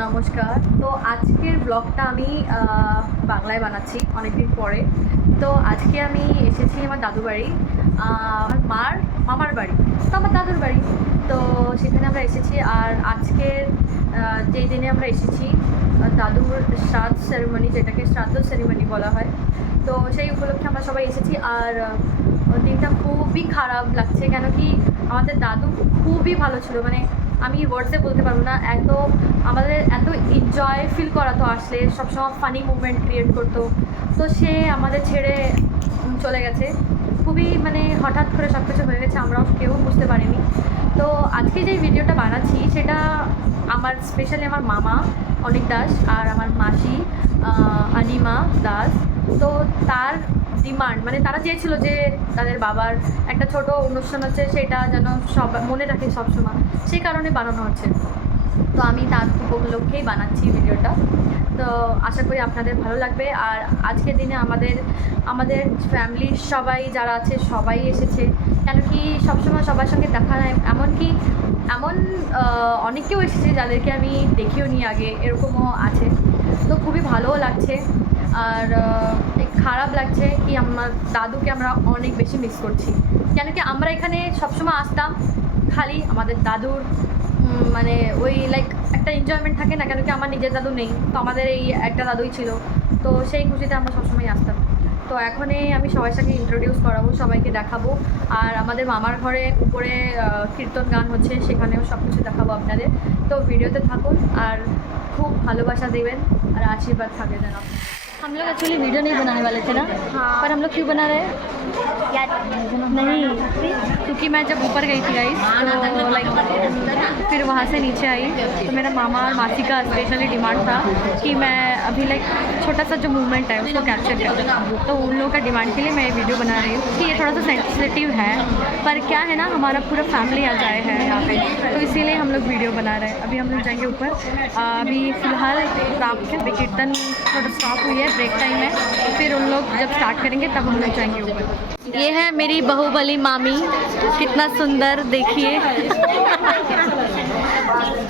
নমস্কার। তো আজকের ব্লগটা আমি বাংলায় বানাচ্ছি অনেকদিন পরে। তো আজকে আমি এসেছি আমার দাদুর বাড়ি, আমার মামার বাড়ি, তো আমার দাদুর বাড়ি। তো সেখানে আমরা এসেছি। আর আজকের যেই দিনে আমরা এসেছি, দাদুর শ্রাদ্ধ সেরেমনি, যেটাকে শ্রাদ্ধ সেরেমনি বলা হয়, তো সেই উপলক্ষে আমরা সবাই এসেছি। আর দিনটা খুবই খারাপ লাগছে, কেন কি আমাদের দাদু খুবই ভালো ছিল, মানে আমি ওয়ার্ডসে বলতে পারবো না। আমাদের এত এনজয় ফিল করাতো, আসলে সবসময় ফানি মুভমেন্ট ক্রিয়েট করতো। তো সে আমাদের ছেড়ে চলে গেছে, খুবই মানে হঠাৎ করে সব কিছু হয়ে গেছে, আমরাও কেউ বুঝতে পারিনি। তো আজকে যেই ভিডিওটা বানাচ্ছি সেটা আমার স্পেশালি আমার মামা অনিক দাস আর আমার মাসি আনিমা দাস। তো তার ডিমান্ড, মানে তারা চেয়েছিল যে তাদের বাবার একটা ছোট অনুষ্ঠান হচ্ছে, সেটা যেন সব মনে রাখে সবসময়, সেই কারণে বানানো হচ্ছে। তো আমি তার উপলক্ষেই বানাচ্ছি ভিডিওটা। তো আশা করি আপনাদের ভালো লাগবে। আর আজকের দিনে আমাদের ফ্যামিলির সবাই যারা আছে সবাই এসেছে, কেন কি সবসময় সবার সঙ্গে দেখা নেয়, এমন অনেকেও এসেছে যাদেরকে আমি দেখিও নি আগে, এরকমও আছে। তো খুবই ভালোও লাগছে। আর খারাপ লাগছে কি আমার দাদুকে আমরা অনেক বেশি মিস করছি, কেন কি আমরা এখানে সবসময় আসতাম, খালি আমাদের দাদুর মানে ওই লাইক একটা এনজয়মেন্ট থাকে না, কেন কি আমার নিজের দাদু নেই, তো আমাদের এই একটা দাদুই ছিল। তো সেই খুশিতে আমরা সবসময় আসতাম। তো এখনই আমি সবার সাথে ইন্ট্রোডিউস করাবো, সবাইকে দেখাবো। আর আমাদের মামার ঘরে উপরে কীর্তন গান হচ্ছে, সেখানেও সব কিছু দেখাবো আপনাদের। তো ভিডিওতে থাকুন আর খুব ভালোবাসা দেবেন আর आशीर्वाद থাকে যেন। हम लोग एक्चुअली वीडियो नहीं बनाने वाले थे ना, पर हम लोग क्यों बना रहे हैं नहीं, क्योंकि मैं जब ऊपर गई थी गाइस, तो लाइक फिर वहाँ से नीचे आई, तो मेरा मामा और मासी का स्पेशली डिमांड था कि मैं अभी लाइक छोटा सा जो मूवमेंट है उसको कैप्चर करूँ। तो उन लोगों का डिमांड के लिए मैं ये वीडियो बना रही हूँ कि ये थोड़ा सा सेंसिटिव है, पर क्या है ना, हमारा पूरा फैमिली आ जाए है यहाँ पे, तो इसीलिए हम लोग वीडियो बना रहे हैं। अभी हम लोग जाएंगे ऊपर। अभी फ़िलहाल रात के कीर्तन थोड़ा स्टॉप हुई है, ब्रेक टाइम है, फिर उन लोग जब स्टार्ट करेंगे तब हम लोग जाएंगे ऊपर। ये है मेरी बाहुबली मामी, कितना सुंदर देखिए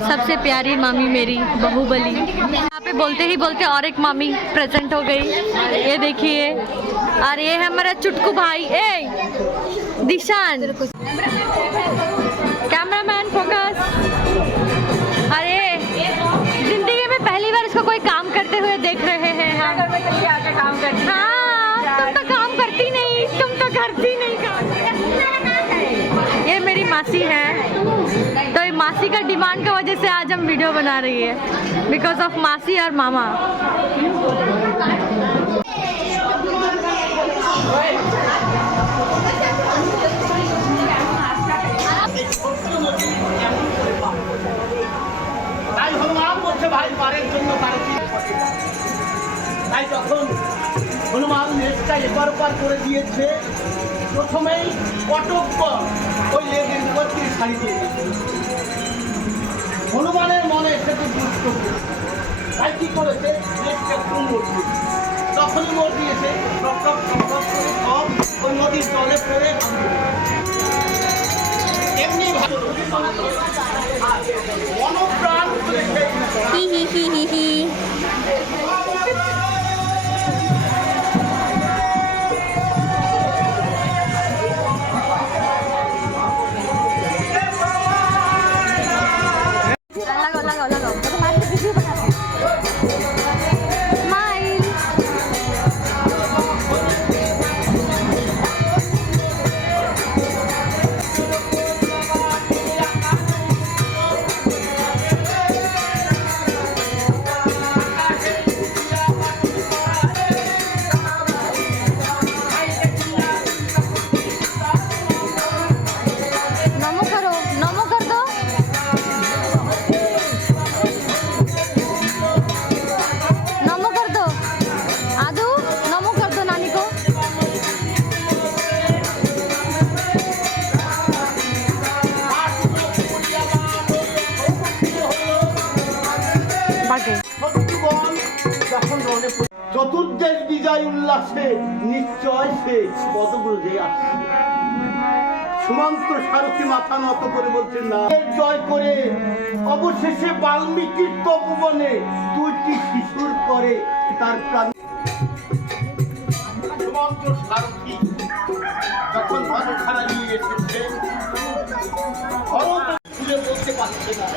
सबसे प्यारी मामी मेरी बाहुबली। यहाँ पे बोलते ही बोलते और एक मामी प्रेजेंट हो गई, ये देखिए। और ये है हमारा चुटकू भाई, ए दिशान, कैमरामैन फोकस। अरे जिंदगी में पहली बार इसको कोई काम करते हुए देख रहे हैं हम। हाँ, तुम तो काम करती नहीं, तुम तो करती नहीं काम। ये मेरी मासी है, तो ये मासी का डिमांड की वजह से आज हम वीडियो बना रही है, बिकॉज ऑफ मासी और मामा। তাই যখন হনুমান লেজটা এপার ওপার করে দিয়েছে, প্রথমেই কটকবল ওই লেজের উপর দিয়ে ছাড়ি দিয়ে দিয়েছে। হনুমানের মনে সেটি দুষ্ট, তাই কি করেছে, লেজটা একটু মোড় দিয়েছে। যখনই মোড় দিয়েছে টক টক টক টক করে সব ওই নদীর জলে পড়ে এমনি মনপ্রাণ হি হি হি হি হি। চতুর্দেশ বিজয় উল্লাসে নিশ্চয় সে পদব্রজে আসছে। সুমন্ত সারথি মাথা নত করে বলছেন না জয় করে অবশেষে বাল্মীকির তপবনে দুইটি শিশুর পরে তার প্রাণ। সুমন্ত সারথি যখন ভারতখানা নিয়ে এসেছে ভরত খুলে বলতে পারছে না,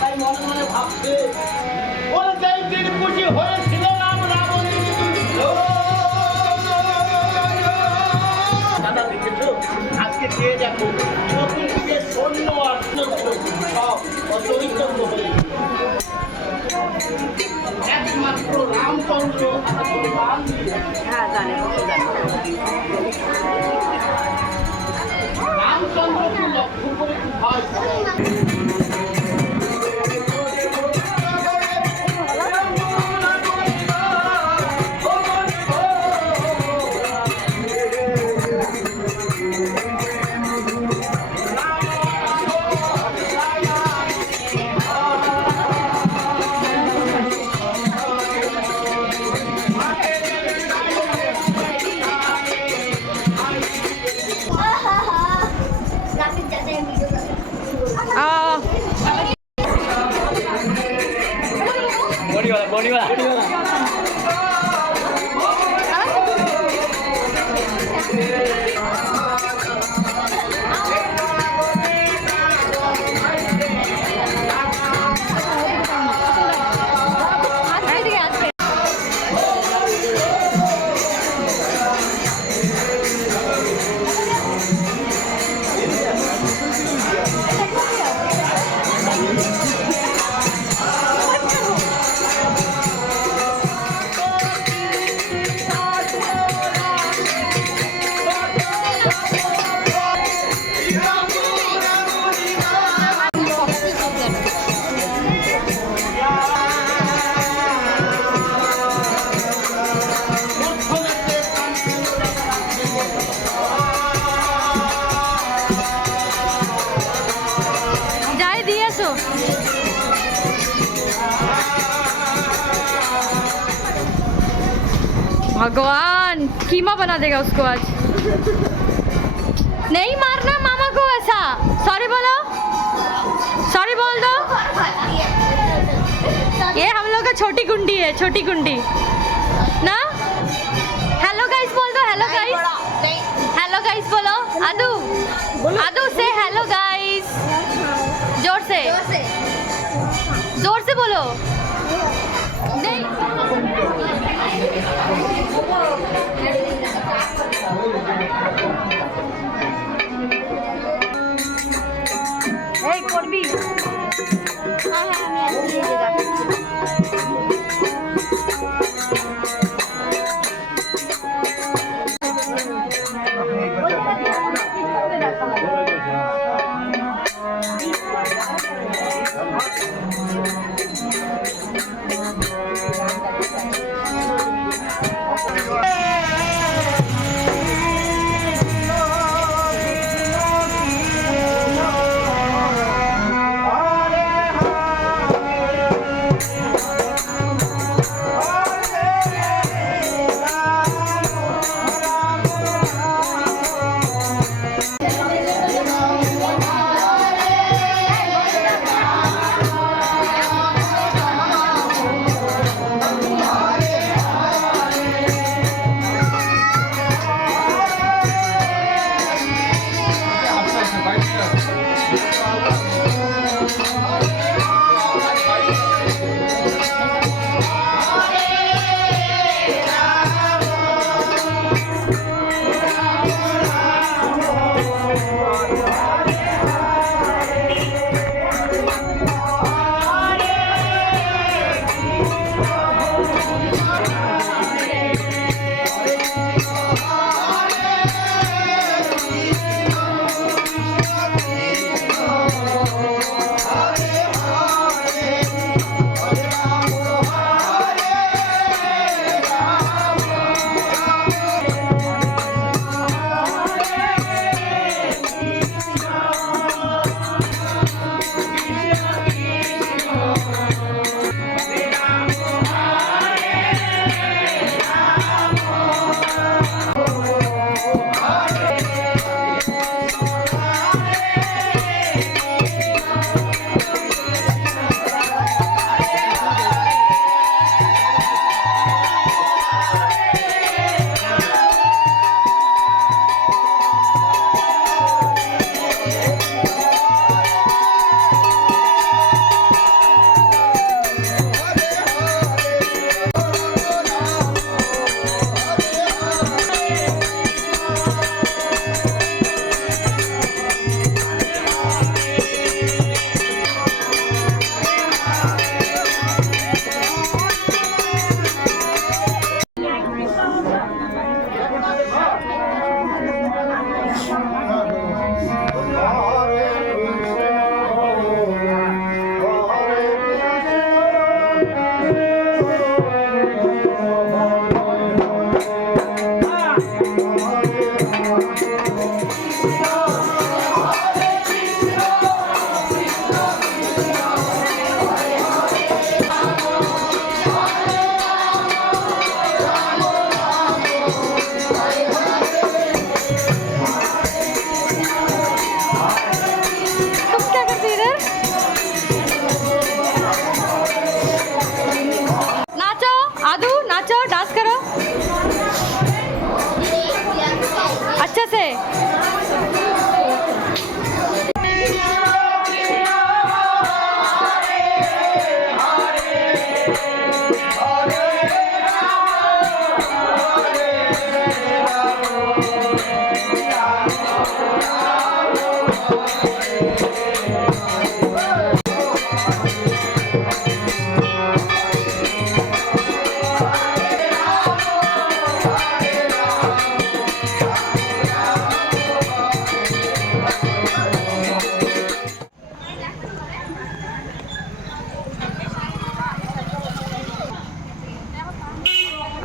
তাই মনে মনে ভাবছে ওর যেই দিন খুশি হয়েছিল রাম রাবণের যুদ্ধ। দাদা দেখেছো আজকে কে দেখো চতুর্দিকে সৈন্য আর সব অচরিতব্য হয়ে একমাত্র রামচন্দ্র রামচন্দ্রকে লক্ষ্য করে ভয় भगवान कीमा बना देगा उसको आज। नहीं मारना मामा को ऐसा। सॉरी बोलो, सॉरी बोल दो। ये हम लोग का छोटी कुंडी है, छोटी कुंडी ना। हेलो गाइस बोल दो, हेलो गाइस, हेलो गाइस बोलो। आदू आदू से हेलो गाइस, जोर से जोर से बोलो। नहीं এই করবি। হ্যাঁ হ্যাঁ আমি আসছি।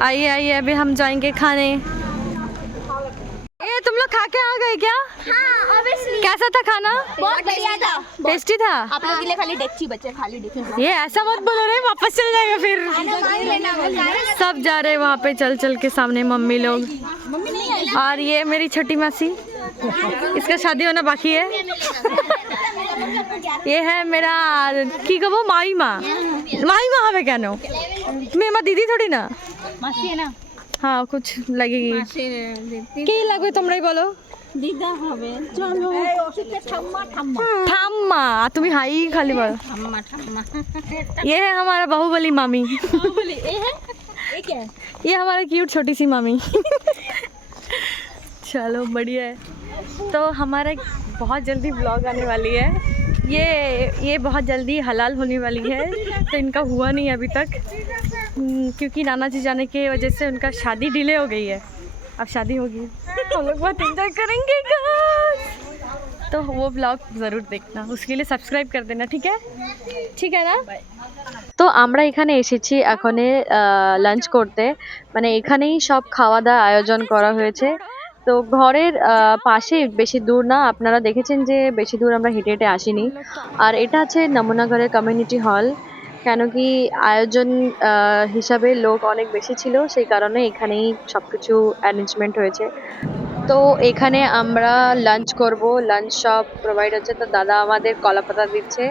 आइए आइए अभी हम जाएंगे खाने। ये तुम लोग खा के आ गए क्या? हाँ ऑब्वियसली कैसा था खाना? बहुत बढ़िया था। टेस्टी था। आप लोग के लिए खाली डेक्ची बचे, खाली डेक्ची। ये ऐसा मत बोलो रे, वापस चल जाएगा फिर। सब जा रहे हैं वहाँ पे चल चल के, सामने मम्मी लोग मम्मी नहीं आई और ये मेरी छोटी मासी, इसका शादी होना बाकी है। ये है मेरा की कहो माई माँ हमें क्या नो मेरी माँ दीदी थोड़ी ना मासी है ना, हाँ कुछ लगेगी কি লাগবে তোমরাই বলো। দিদা হবে চলো। ঠাম্মা ঠাম্মা ঠাম্মা তুমি হাই খালি বলো। ঠাম্মা ঠাম্মা ये है हमारा बाहुबली मामी। बोली ये है, ये क्या है? ये हमारा क्यूट छोटी सी मामी। चलो बढ़िया है। तो हमारा बहुत जल्दी ब्लॉग आने वाली है। ये बहुत जल्दी हलाल होने वाली है, तो इनका हुआ नहीं अभी तक, क्योंकि नाना जी जाने की वजह से उनका शादी डिले हो गई है। अब शादी होगी हम लोग बहुत एंजॉय करेंगे guys। तो वो ब्लॉग ज़रूर देखना, उसके लिए सब्सक्राइब कर देना, ठीक है? ঠিক है না? তো আমরা এখানে এসেছি এখনে লাঞ্চ করতে, মানে এখানেই সব খাওয়া দাওয়া আয়োজন করা হয়েছে। তো ঘরের পাশে, বেশি দূর না, আপনারা দেখেছেন যে বেশি দূর আমরা হেঁটে হেঁটে আসিনি। আর এটা আছে নমুনাগড়ের কমিউনিটি হল, কেন কি আয়োজন হিসাবে লোক অনেক বেশি ছিল, সেই কারণে এখানেই সব কিছু অ্যারেঞ্জমেন্ট হয়েছে। তো এখানে আমরা লাঞ্চ করব, লাঞ্চ সব প্রোভাইড হচ্ছে। তো দাদা আমাদের কলাপাতা দিচ্ছে,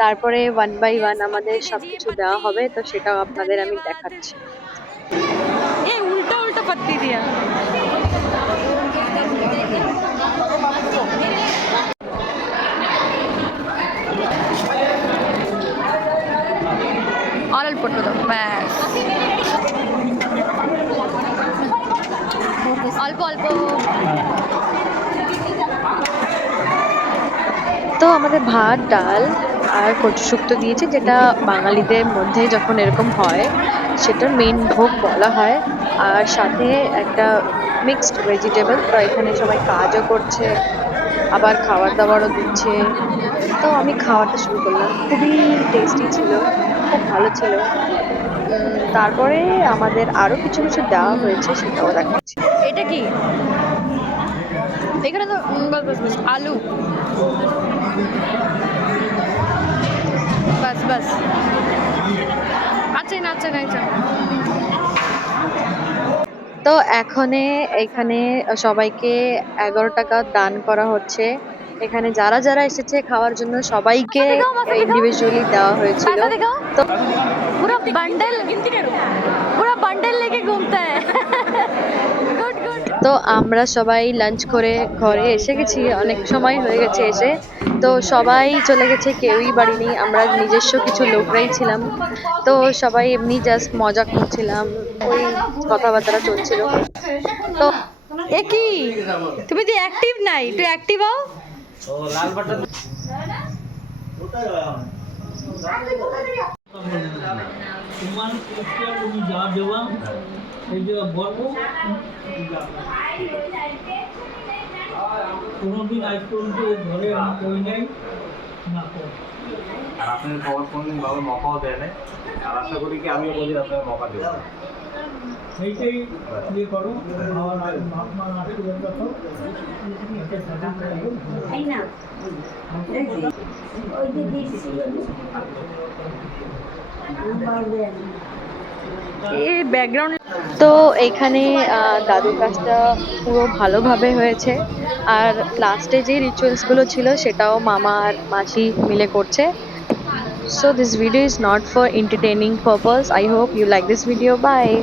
তারপরে 1 বাই 1 আমাদের সব কিছু দেওয়া হবে, তো সেটাও আপনাদের আমি দেখাচ্ছি। এই উল্টো উল্টো পত্তি দিয়া অল্প তো ব্যাস, অল্প অল্প। তো আমাদের ভাত, ডাল আর কচু শুক্তো দিয়েছে, যেটা বাঙালিদের মধ্যে যখন এরকম হয় সেটার মেন ভোগ বলা হয়। আর সাথে একটা মিক্সড ভেজিটেবল। তো এখানে সবাই কাজও করছে, আবার খাবার দাবারও দিচ্ছে। তো আমি খাওয়াটা শুরু করলাম, খুবই টেস্টি ছিল, খুব ভালো ছিল। তারপরে আমাদের আরও কিছু কিছু দেওয়া হয়েছে, সেটাও দেখাচ্ছি। এটা কি এখানে তো আলু, বাস বাস, আচ্ছা না আচ্ছা না আচ্ছা। তো এখানে সবাইকে 11 টাকা দান করা হচ্ছে। এখানে যারা যারা এসেছে খাওয়ার জন্য সবাইকে ইন্ডিভিজুয়ালি দেওয়া হয়েছিল। তো পুরো বান্ডেল লেকে ঘুমতে হয়। তো আমরা সবাই লাঞ্চ করে ঘরে এসে গেছি, অনেক সময় হয়ে গেছে এসে। তো সবাই চলে গেছে, কেউই বাড়ি নেই, আমরা নিজস্ব কিছু লোকরাই ছিলাম। তো সবাই এমনি জাস্ট মজা করছিলাম, ওই কথাবার্তা চলছিল। তো এ কি তুমি তো অ্যাক্টিভ নাই, তুই অ্যাক্টিভ হও। লাল বাটন তোমার তুমি যা দেওয়া এই যে বলবো কোনোদিন আজ পর্যন্ত ঘরে আমি কই নাই না করি। আর আপনাদের খবর কোনদিন ভালো মকাও দেয় না, আর আশা করি কি আমিও বলি আপনার মকা দেবো। সেইটাই ইয়ে করো, আমার আপনার আশীর্বাদ রাখো। এই ব্যাকগ্রাউন্ড। তো এখানে দাদুর কাজটা পুরো ভালোভাবে হয়েছে, আর লাস্টে যে রিচুয়ালসগুলো ছিল সেটাও মামা আর মাসি মিলে করছে। So this video is not for entertaining purpose. I hope you like this video. Bye.